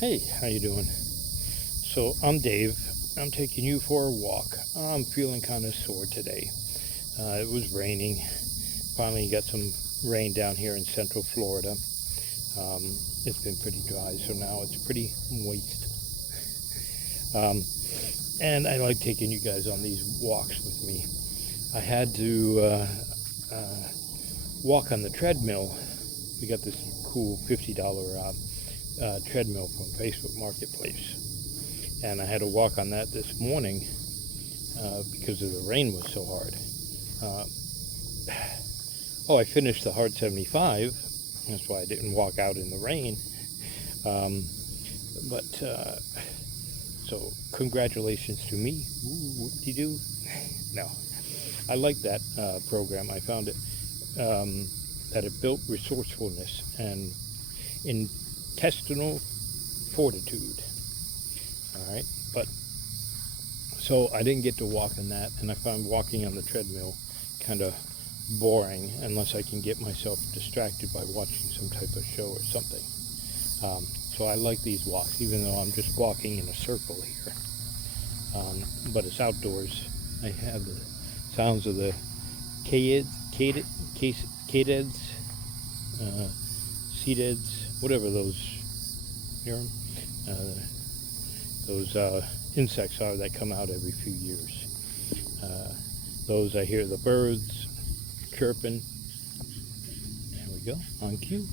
Hey, how you doing? So I'm Dave. I'm taking you for a walk. I'm feeling kind of sore today. It was raining. Finally got some rain down here in central Florida. Um, it's been pretty dry, so now it's pretty moist. Um, and I like taking you guys on these walks with me. I had to uh, walk on the treadmill. We got this cool $50 treadmill from Facebook Marketplace, and I had to walk on that this morning because of the rain was so hard. I finished the Hard 75. That's why I didn't walk out in the rain. So congratulations to me. Ooh, whoop-de-doo. No, I like that program. I found it that it built resourcefulness and intestinal fortitude. All right, but so I didn't get to walk on that, and I found walking on the treadmill kind of boring unless I can get myself distracted by watching some type of show or something. So I like these walks, even though I'm just walking in a circle here. But it's outdoors. I have the sounds of the cadids, seededs, whatever those, hear them? Those insects are that come out every few years. Those I hear the birds chirping. There we go, on cue.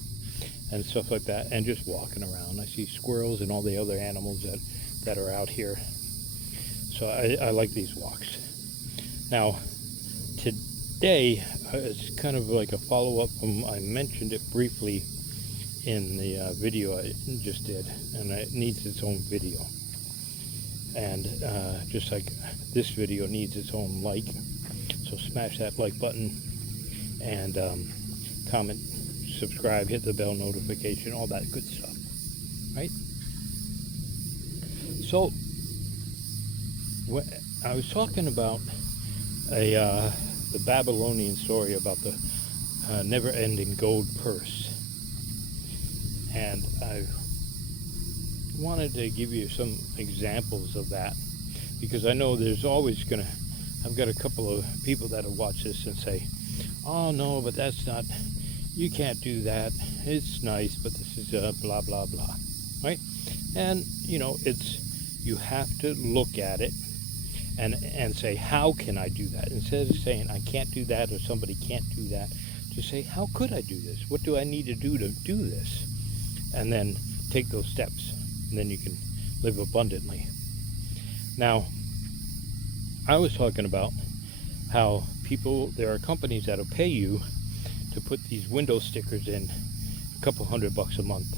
And stuff like that, and just walking around. I see squirrels and all the other animals that are out here. So I like these walks. Now, today it's kind of like a follow-up from, I mentioned it briefly in the video I just did, and it needs its own video. And just like this video needs its own like, so smash that like button and comment, subscribe, hit the bell notification, all that good stuff, right? So I was talking about the Babylonian story about the never-ending gold purse, and I wanted to give you some examples of that, because I know there's always I've got a couple of people that will watch this and say, oh no, but that's not, you can't do that, it's nice, but this is blah blah blah, right? And you have to look at it and say, how can I do that? Instead of saying I can't do that or somebody can't do that, just say, how could I do this? What do I need to do this? And then take those steps, and then you can live abundantly. Now, I was talking about how there are companies that'll pay you to put these window stickers in, a couple $100 a month,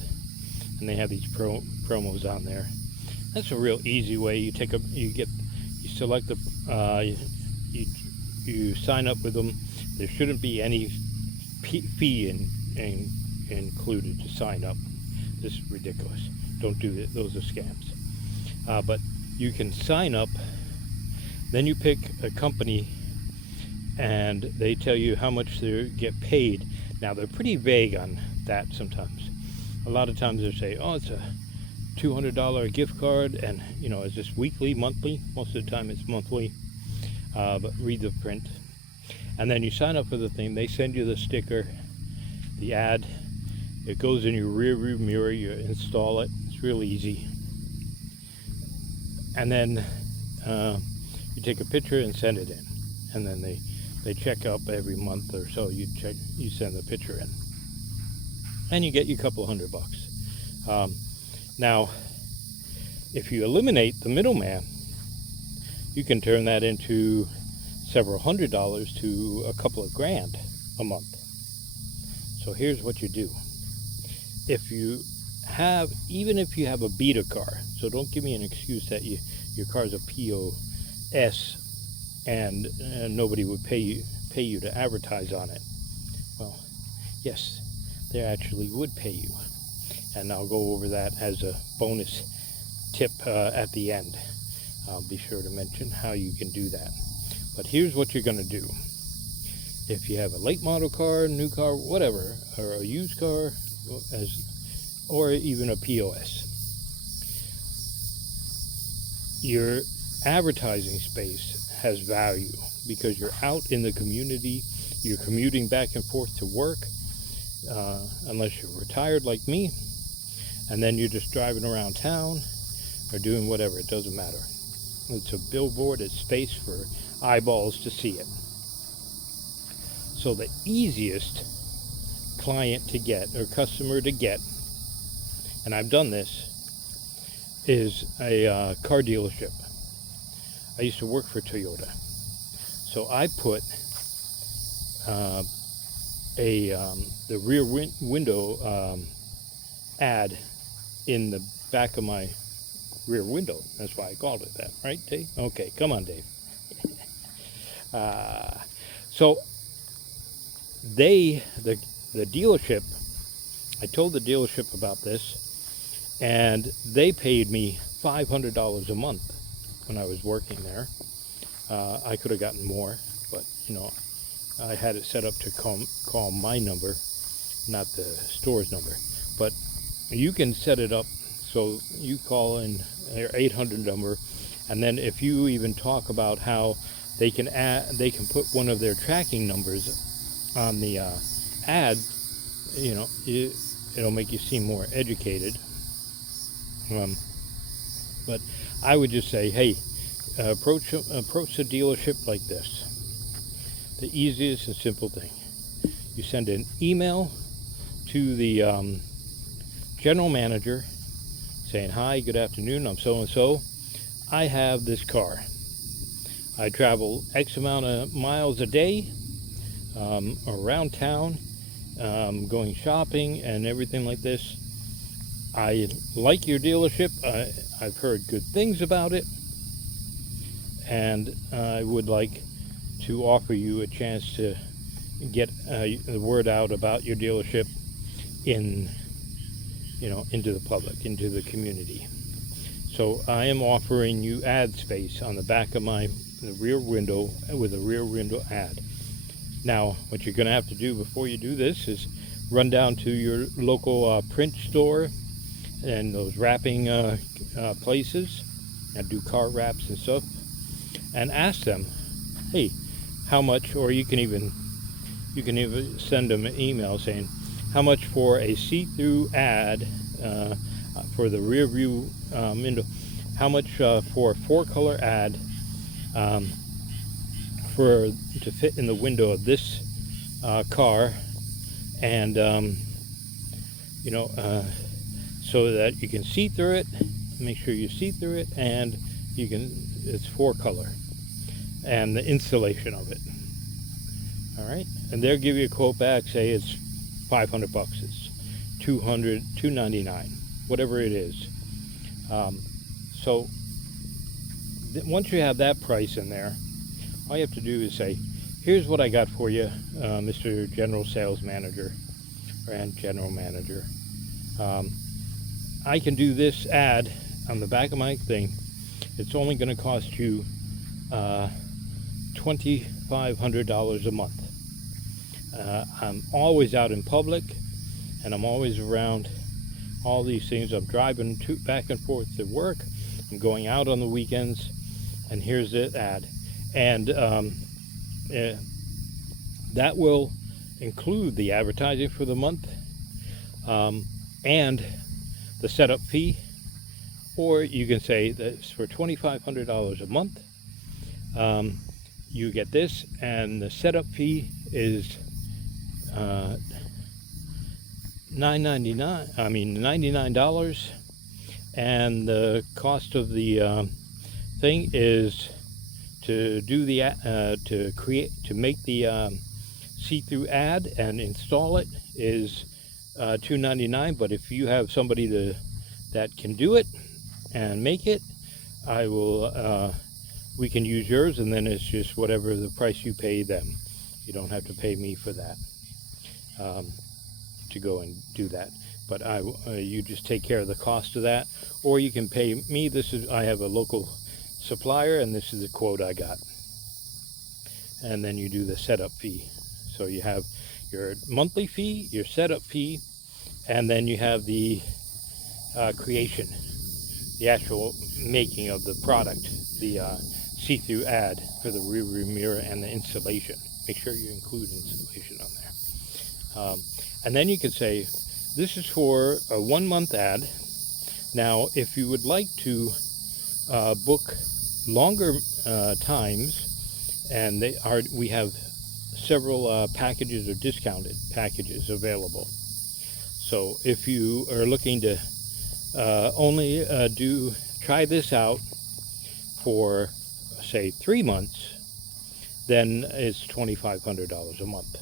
and they have these promos on there. That's a real easy way. You select the you sign up with them. There shouldn't be any fee included to sign up. This is ridiculous. Don't do that. Those are scams. But you can sign up, then you pick a company, and they tell you how much they get paid. Now, they're pretty vague on that sometimes. A lot of times they say, oh, it's a $200 gift card, and is this weekly, monthly? Most of the time it's monthly, but read the print. And then you sign up for the thing. They send you the sticker, the ad. It goes in your rear view mirror. You install it. It's real easy. And then you take a picture and send it in, and then they check up every month or so. You send the picture in, and you get you a couple $100. Now, if you eliminate the middleman, you can turn that into several $100s to a couple of grand a month. So here's what you do. Even if you have a beta car, so don't give me an excuse that your car's a POS and nobody would pay you to advertise on it. Well, yes, they actually would pay you, and I'll go over that as a bonus tip at the end. I'll be sure to mention how you can do that. But here's what you're going to do. If you have a late model car, new car, whatever, or a used car, or even a POS, your advertising space has value because you're out in the community, you're commuting back and forth to work, unless you're retired like me, and then you're just driving around town or doing whatever, it doesn't matter. It's a billboard, it's space for eyeballs to see it. So the easiest client to get or customer to get, and I've done this, is a car dealership. I used to work for Toyota, so I put the rear window ad in the back of my rear window. That's why I called it that, right, Dave? Okay, come on, Dave. So the dealership, I told the dealership about this, and they paid me $500 a month when I was working there. I could have gotten more, but I had it set up to call my number, not the store's number. But you can set it up so you call in their 800 number, and then if you even talk about how they can put one of their tracking numbers on the ad, it'll make you seem more educated. But I would just say, hey, approach a dealership like this. The easiest and simple thing. You send an email to the general manager saying, hi, good afternoon, I'm so-and-so. I have this car. I travel X amount of miles a day around town, going shopping and everything like this. I like your dealership. I've heard good things about it, and I would like to offer you a chance to get the word out about your dealership into the public, into the community. So I am offering you ad space on the back of the rear window with a rear window ad. Now, what you're going to have to do before you do this is run down to your local print store and those wrapping places and do car wraps and stuff, and ask them, hey, how much, or you can even send them an email saying, how much for a see-through ad for the rear view window, how much for a 4-color ad to fit in the window of this car, and so that you can see through it, make sure you see through it, and it's 4-color, and the installation of it. All right, and they'll give you a quote back, say it's $500, it's $299, whatever it is. So once you have that price in there, all you have to do is say, here's what I got for you, Mr. General Sales Manager and General Manager. I can do this ad on the back of my thing. It's only going to cost you $2,500 a month. I'm always out in public, and I'm always around all these things. I'm driving back and forth to work. I'm going out on the weekends, and here's the ad. And that will include the advertising for the month and the setup fee, or you can say that it's for $2,500 a month. You get this, and the setup fee is $99, and the cost of the thing is to do the to make the see-through ad and install it is $299. But if you have somebody that can do it and make it, I will we can use yours, and then it's just whatever the price you pay them. You don't have to pay me for that to go and do that, but you just take care of the cost of that, or you can pay me. I have a local supplier, and this is the quote I got, and then you do the setup fee. So you have your monthly fee, your setup fee, and then you have the creation the actual making of the product, the see-through ad for the rear view mirror and the installation. Make sure you include installation on there. And then you can say, this is for a 1-month ad. Now, if you would like to book longer times, and we have several packages or discounted packages available. So if you are looking to only try this out for, say, 3 months, then it's $2,500 a month.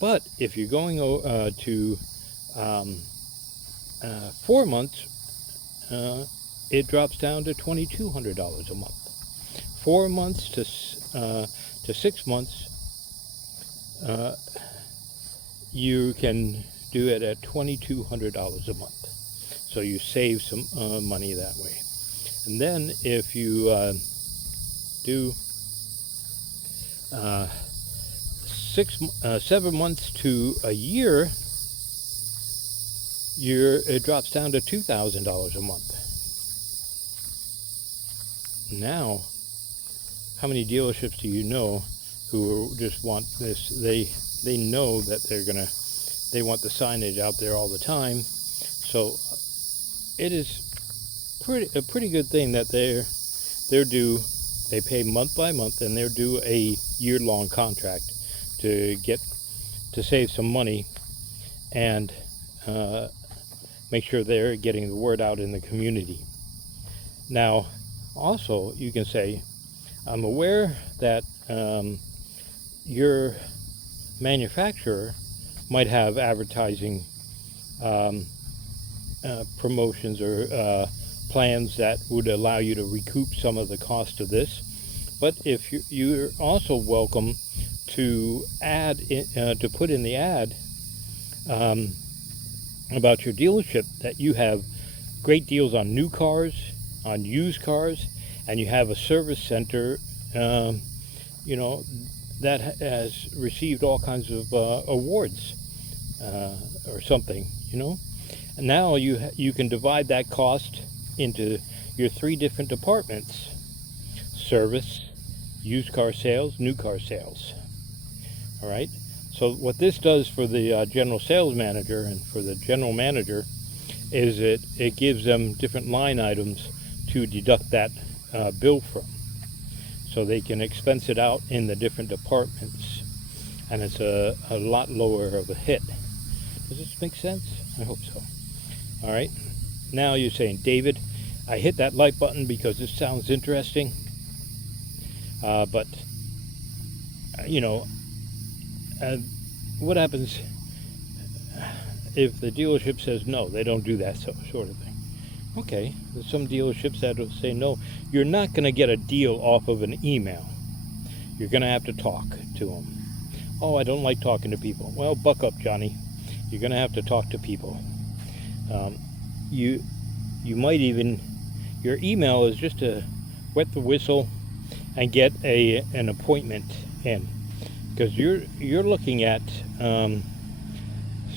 But if you're going to 4 months, it drops down to $2,200 a month. 4 months to 6 months, you can do it at $2,200 a month. So you save some money that way. And then if you do 7 months to a year, it drops down to $2,000 a month. Now, how many dealerships do you know who just want this? They know that they want the signage out there all the time. So it is a pretty good thing that they're due. They pay month by month, and they're due a year-long contract to save some money and make sure they're getting the word out in the community. Now, also, you can say, I'm aware that your manufacturer might have advertising promotions or plans that would allow you to recoup some of the cost of this. But if you're also welcome to to put in the ad about your dealership that you have great deals on new cars, on used cars, and you have a service center, that has received all kinds of awards or something, And now you can divide that cost into your 3 different departments: service, used car sales, new car sales. All right. So what this does for the general sales manager and for the general manager is it gives them different line items to deduct that bill from, so they can expense it out in the different departments, and it's a lot lower of a hit. Does this make sense? I hope so. All right. Now you're saying, David, I hit that like button because this sounds interesting, but what happens if the dealership says no? They don't do that sort of thing. Okay, there's some dealerships that will say no. You're not going to get a deal off of an email. You're going to have to talk to them. Oh, I don't like talking to people. Well, buck up, Johnny. You're going to have to talk to people. You might even, your email is just to wet the whistle and get an appointment in, because you're looking at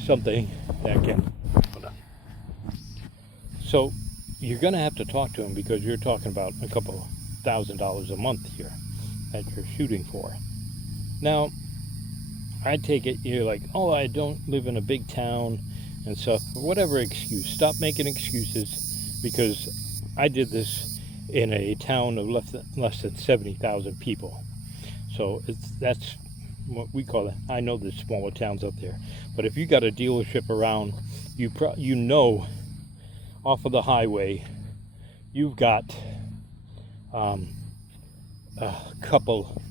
something that can, hold on. So you're going to have to talk to them because you're talking about a couple $1,000s a month here that you're shooting for. Now, I take it you're like, oh, I don't live in a big town and stuff. Whatever excuse. Stop making excuses, because I did this in a town of less than 70,000 people. So that's what we call it. I know there's smaller towns out there, but if you got a dealership around, off of the highway, you've got a couple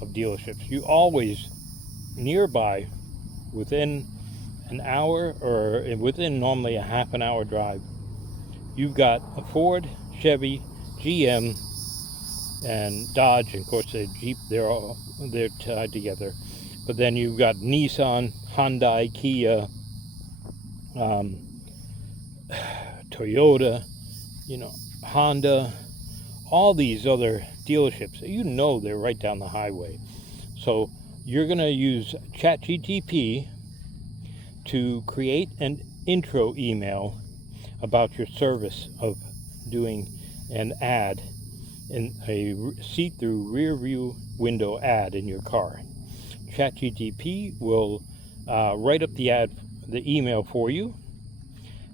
of dealerships. You always nearby, within an hour or within normally a half an hour drive, you've got a Ford, Chevy, GM, and Dodge, and of course the Jeep. They're tied together. But then you've got Nissan, Hyundai, Kia, Toyota, Honda, all these other dealerships. They're right down the highway. So you're going to use ChatGPT to create an intro email about your service of doing an ad, in a see-through rear view window ad in your car. ChatGPT will write up the email for you,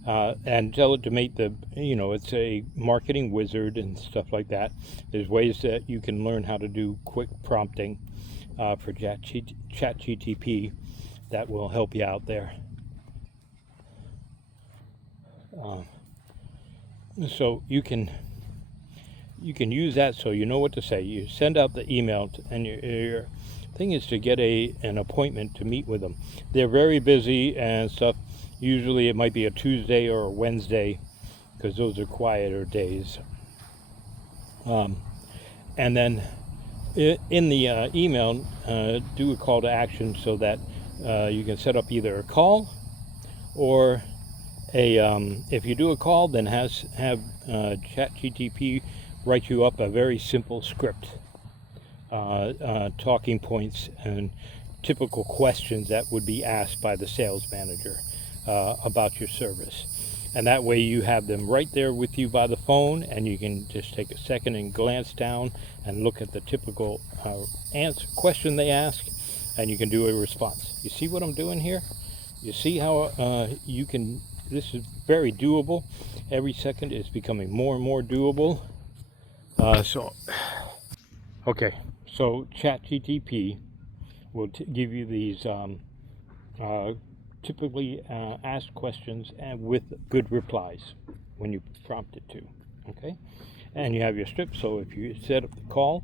and tell it to make it's a marketing wizard and stuff like that. There's ways that you can learn how to do quick prompting for ChatGPT that will help you out there. So you can use that, so you know what to say. You send out the email, and your thing is to get an appointment to meet with them. They're very busy and stuff. Usually it might be a Tuesday or a Wednesday, because those are quieter days. And then in the email, do a call to action so that you can set up either a call or if you do a call, then have ChatGPT write you up a very simple script, talking points and typical questions that would be asked by the sales manager about your service. And that way you have them right there with you by the phone, and you can just take a second and glance down and look at the typical question they ask, and you can do a response. You see what I'm doing here? You see how you can, this is very doable. Every second is becoming more and more doable. So ChatGPT will give you these typically asked questions and with good replies when you prompt it to. Okay, and you have your script. So if you set up the call,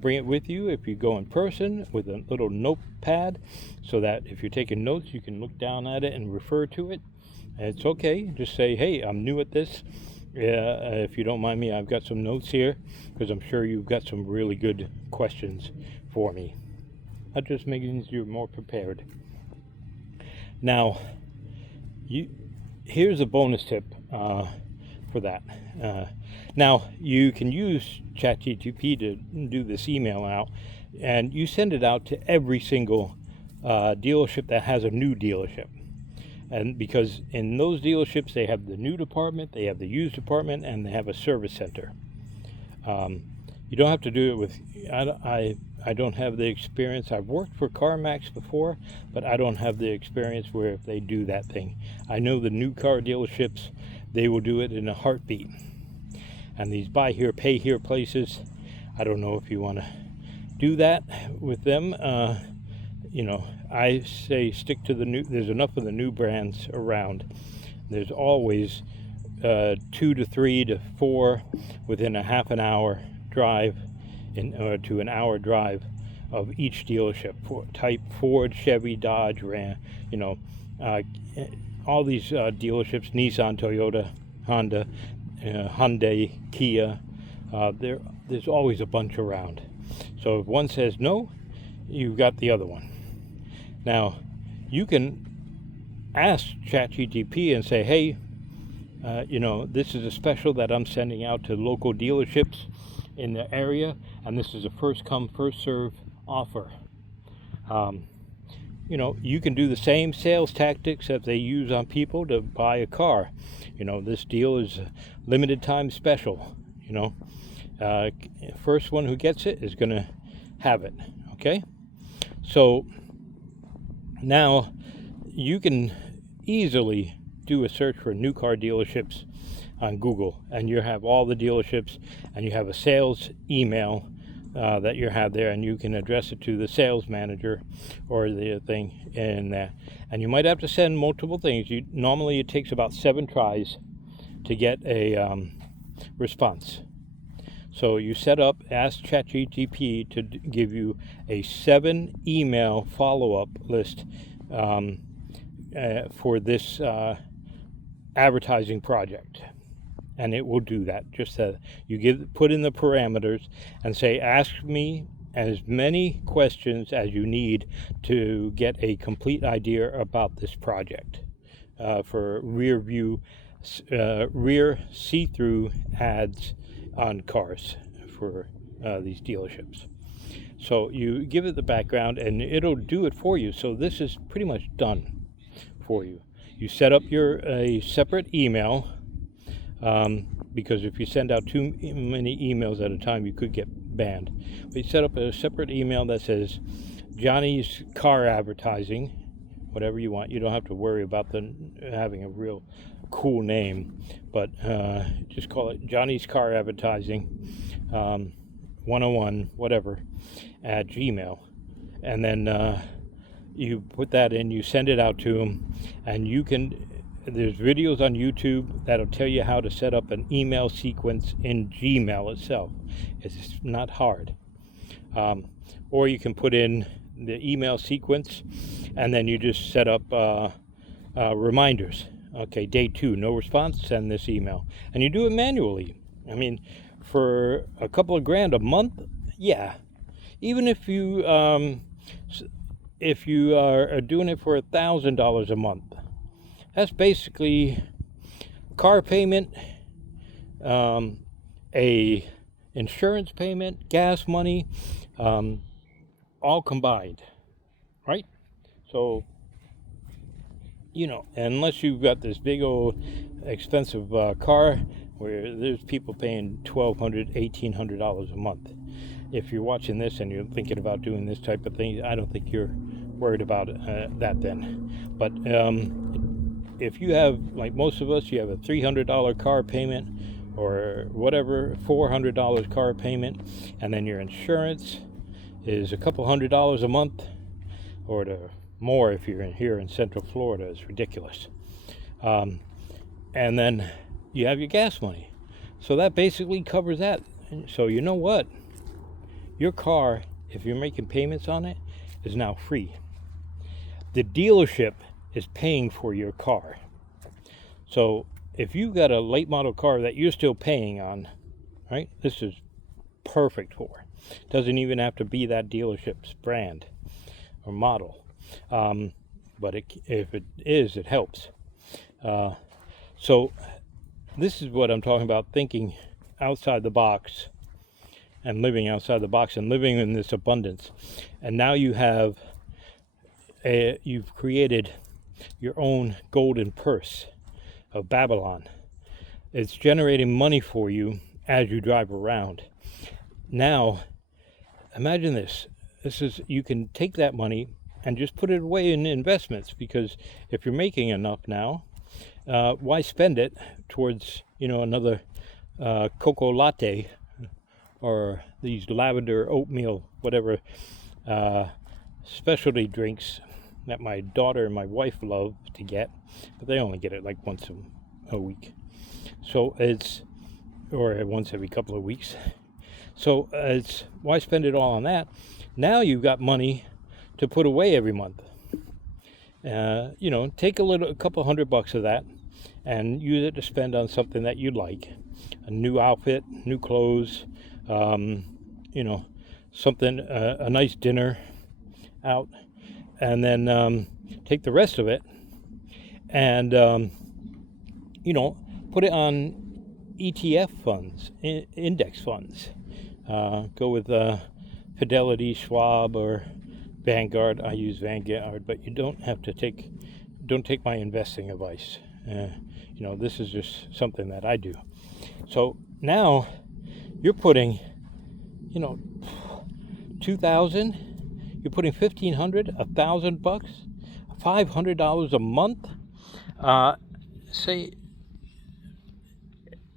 bring it with you. If you go in person, with a little notepad, so that if you're taking notes, you can look down at it and refer to it. And it's okay. Just say, "Hey, I'm new at this. If you don't mind me, I've got some notes here, because I'm sure you've got some really good questions for me." That just makes you more prepared. Now, here's a bonus tip for that. Now, you can use ChatGPT to do this email out, and you send it out to every single dealership that has a new dealership. And because in those dealerships, they have the new department, they have the used department, and they have a service center. You don't have to do it with, I don't have the experience. I've worked for CarMax before, but I don't have the experience where if they do that thing. I know the new car dealerships, they will do it in a heartbeat. And these buy here, pay here places, I don't know if you want to do that with them. I say stick to the new. There's enough of the new brands around. There's always 2 to 3 to 4 within a half an hour drive to an hour drive of each dealership. Type Ford, Chevy, Dodge, Ram, all these dealerships, Nissan, Toyota, Honda, Hyundai, Kia. There's always a bunch around. So if one says no, you've got the other one. Now, you can ask ChatGPT and say, "Hey, this is a special that I'm sending out to local dealerships in the area, and this is a first come, first serve offer." You can do the same sales tactics that they use on people to buy a car. This deal is a limited time special. First one who gets it is going to have it. Okay? So now you can easily do a search for new car dealerships on Google, and you have all the dealerships, and you have a sales email that you have there, and you can address it to the sales manager or the thing in there. And you might have to send multiple things. Normally it takes about 7 tries to get a response. So you ask ChatGPT to give you a 7 email follow-up list for this advertising project, and it will do that. Just that you put in the parameters and say, "Ask me as many questions as you need to get a complete idea about this project for rear see-through ads on cars for these dealerships." So you give it the background, and it'll do it for you. So this is pretty much done for you. You set up a separate email because if you send out too many emails at a time, you could get banned. We set up a separate email that says Johnny's Car Advertising, whatever you want. You don't have to worry about having a real cool name, but just call it Johnny's Car Advertising 101 whatever at Gmail, and then you put that in, you send it out to them, and there's videos on YouTube that'll tell you how to set up an email sequence in Gmail itself. It's not hard. Or you can put in the email sequence, and then you just set up reminders. Okay, day 2, no response, send this email. And you do it manually. I mean, for a couple of grand a month, yeah. Even if you are doing it for $1,000 a month, that's basically car payment, a insurance payment, gas money, all combined, right? So, unless you've got this big old expensive car where there's people paying $1,200, $1,800 a month. If you're watching this and you're thinking about doing this type of thing, I don't think you're worried about that then. But if you have, like most of us, you have a $300 car payment or whatever, $400 car payment, and then your insurance is a couple $100 a month, or more if you're here in Central Florida. It's ridiculous. And then you have your gas money. So that basically covers that. So you know what? Your car, if you're making payments on it, is now free. The dealership is paying for your car. So if you've got a late model car that you're still paying on, right, this is perfect for. Doesn't even have to be that dealership's brand or model. But if it is, it helps. So this is what I'm talking about, thinking outside the box and living outside the box and living in this abundance. And now you've created your own golden purse of Babylon. It's generating money for you as you drive around. Now, imagine this. You can take that money and just put it away in investments, because if you're making enough now, why spend it towards, another cocoa latte or these lavender oatmeal, whatever specialty drinks that my daughter and my wife love to get, but they only get it like once a week. So or once every couple of weeks. So why spend it all on that? Now you've got money to put away every month. Take a couple $100 of that and use it to spend on something that you like. A new outfit, new clothes, something, a nice dinner out, and then take the rest of it and, put it on ETF funds, index funds. Go with Fidelity, Schwab, or Vanguard. I use Vanguard, but you don't take my investing advice. This is just something that I do. So now you're putting, $2,000, you're putting $1,500, $1,000, $500 a month, say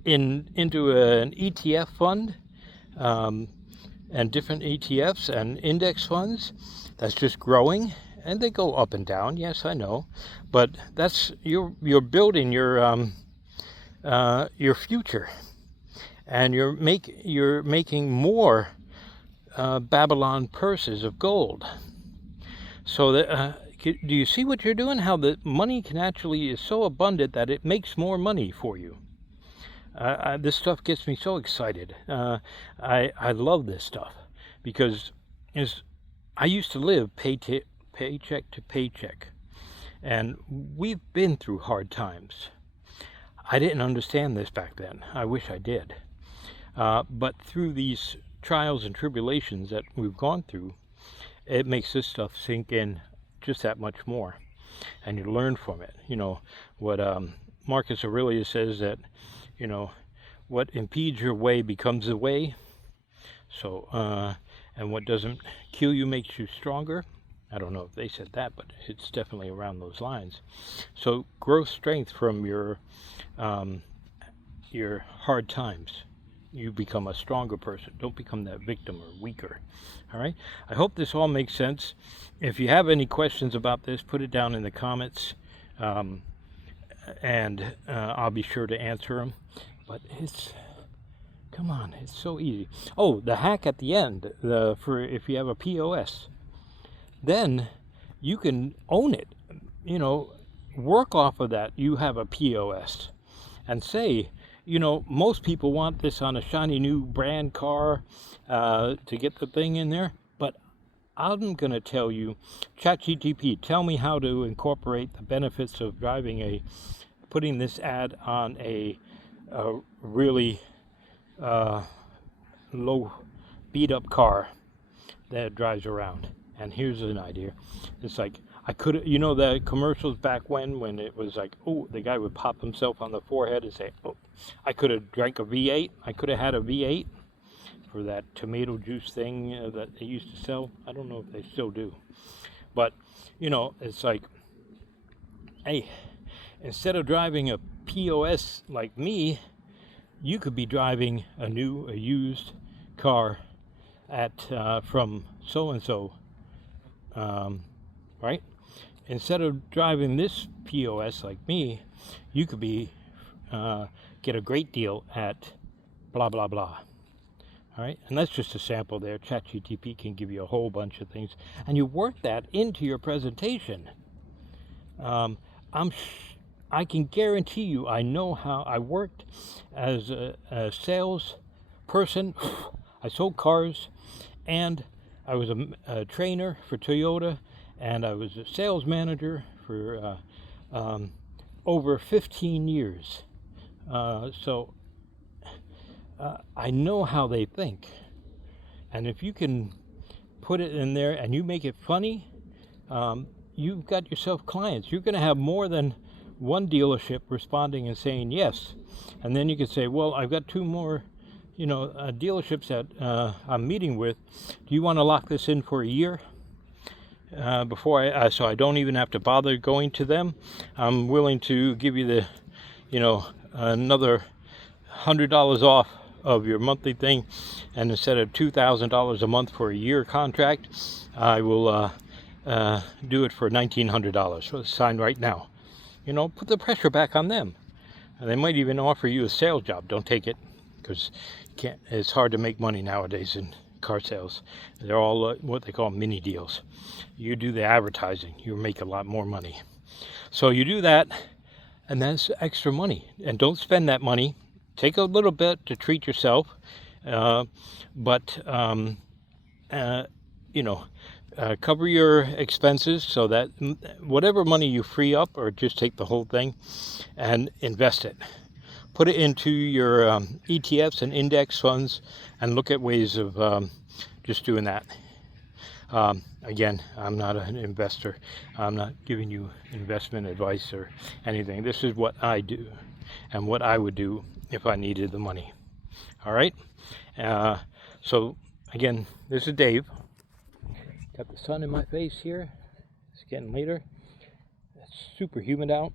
into an ETF fund, and different ETFs and index funds. That's just growing, and they go up and down. Yes, I know, but that's you're building your future, and you're making more Babylon purses of gold. So that do you see what you're doing? How the money is so abundant that it makes more money for you. This stuff gets me so excited. I love this stuff because I used to live paycheck to paycheck, and we've been through hard times. I didn't understand this back then. I wish I did. But through these trials and tribulations that we've gone through, it makes this stuff sink in just that much more, and you learn from it. What Marcus Aurelius says, that what impedes your way becomes the way. So, and what doesn't kill you makes you stronger. I don't know if they said that, but it's definitely around those lines. So, grow strength from your hard times. You become a stronger person. Don't become that victim or weaker. All right. I hope this all makes sense. If you have any questions about this, put it down in the comments, and I'll be sure to answer them. But come on, it's so easy. Oh, the hack at the end, for if you have a POS, then you can own it. Work off of that. You have a POS, and say, most people want this on a shiny new brand car to get the thing in there. But I'm going to tell you, ChatGPT, tell me how to incorporate the benefits of putting this ad on a really low beat up car that drives around. And here's an idea. It's like, I could, the commercials back when it was like, oh, the guy would pop himself on the forehead and say, oh, I could have drank a V8. I could have had a V8 for that tomato juice thing that they used to sell. I don't know if they still do. But, it's like, hey, instead of driving a POS like me, you could be driving a used car from so-and-so, right? Instead of driving this POS like me, you could get a great deal at blah, blah, blah. All right, and that's just a sample there. ChatGPT can give you a whole bunch of things, and you work that into your presentation. I can guarantee you, I know how. I worked as a sales person. I sold cars, and I was a trainer for Toyota, and I was a sales manager for over 15 years. So I know how they think. And if you can put it in there and you make it funny, you've got yourself clients. You're going to have more than one dealership responding and saying yes. And then you can say, well, I've got two more dealerships that I'm meeting with. Do you want to lock this in for a year? So I don't even have to bother going to them. I'm willing to give you another $100 off of your monthly thing, and instead of $2,000 a month for a year contract, I will do it for $1,900. So sign right now. Put the pressure back on them. And they might even offer you a sales job. Don't take it, because it's hard to make money nowadays in car sales. They're all what they call mini deals. You do the advertising, you make a lot more money. So you do that, and that's extra money. And don't spend that money. Take a little bit to treat yourself, but cover your expenses so that whatever money you free up, or just take the whole thing and invest it. Put it into your ETFs and index funds, and look at ways of just doing that. Again, I'm not an investor. I'm not giving you investment advice or anything. This is what I do and what I would do if I needed the money. All right? So, again, this is Dave. Got the sun in my face here. It's getting later. It's super humid out.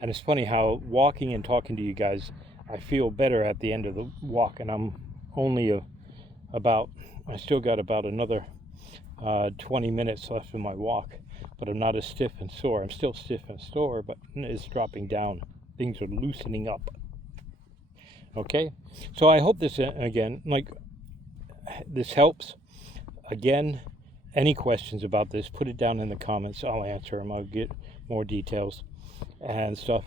And it's funny how walking and talking to you guys, I feel better at the end of the walk. And I'm only I still got about another 20 minutes left in my walk. But I'm not as stiff and sore. I'm still stiff and sore, but it's dropping down. Things are loosening up. Okay? So I hope this, again, this helps. Again, any questions about this, put it down in the comments. I'll answer them. I'll get more details and stuff.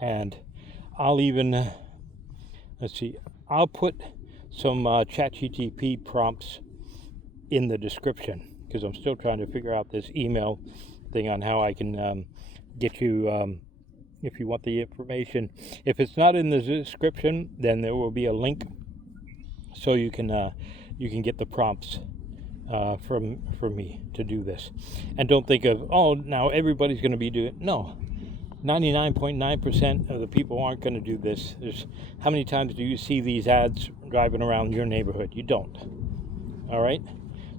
And I'll even, I'll put some ChatGPT prompts in the description, because I'm still trying to figure out this email thing on how I can get you, if you want the information. If it's not in the description, then there will be a link so you can get the prompts from me to do this. And don't think of, oh, now everybody's going to be doing it. No, 99.9% of the people aren't going to do this. How many times do you see these ads driving around your neighborhood? You don't. All right?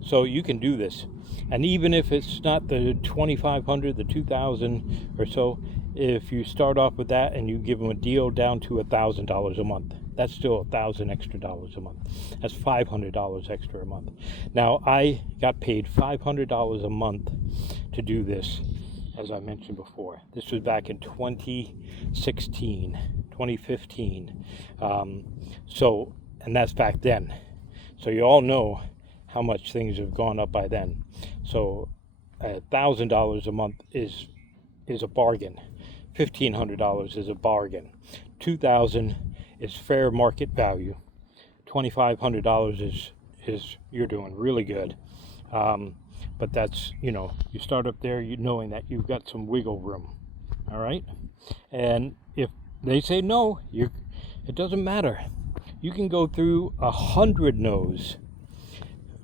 So you can do this. And even if it's not the 2,500, the 2,000 or so, if you start off with that and you give them a deal down to $1,000 a month, that's still $1,000 extra dollars a month. That's $500 extra a month. Now, I got paid $500 a month to do this, as I mentioned before. This was back in 2016, 2015. And that's back then. So you all know how much things have gone up by then. So $1,000 a month is a bargain. $1,500 is a bargain. $2,000 is fair market value. $2,500 is you're doing really good. But that's, you start up there knowing that you've got some wiggle room. All right? And if they say no, it doesn't matter. You can go through 100 no's.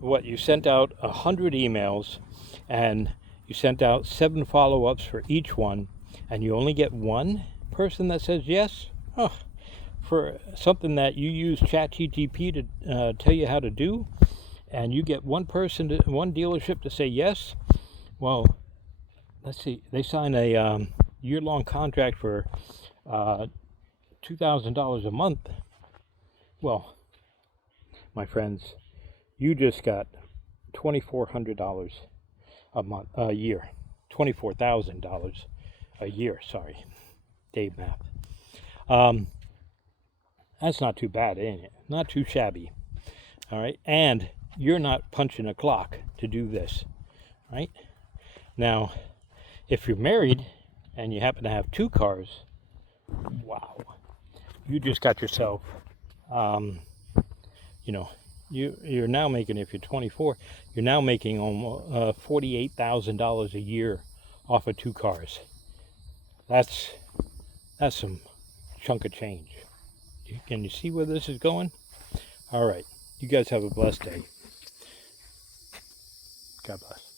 You sent out 100 emails, and you sent out 7 follow-ups for each one, and you only get one person that says yes? Oh, for something that you use ChatGPT to tell you how to do, and you get one dealership to say yes? Well, let's see. They sign a year-long contract for $2,000 a month. Well, my friends, you just got $2,400 a year. $24,000 a year. Sorry, Dave math. That's not too bad, ain't it? Not too shabby. All right, and you're not punching a clock to do this, right? Now, if you're married and you happen to have 2 cars, wow, you just got yourself, you're now making, if you're 24, you're now making almost $48,000 a year off of 2 cars. That's some chunk of change. Can you see where this is going? All right. You guys have a blessed day. God bless.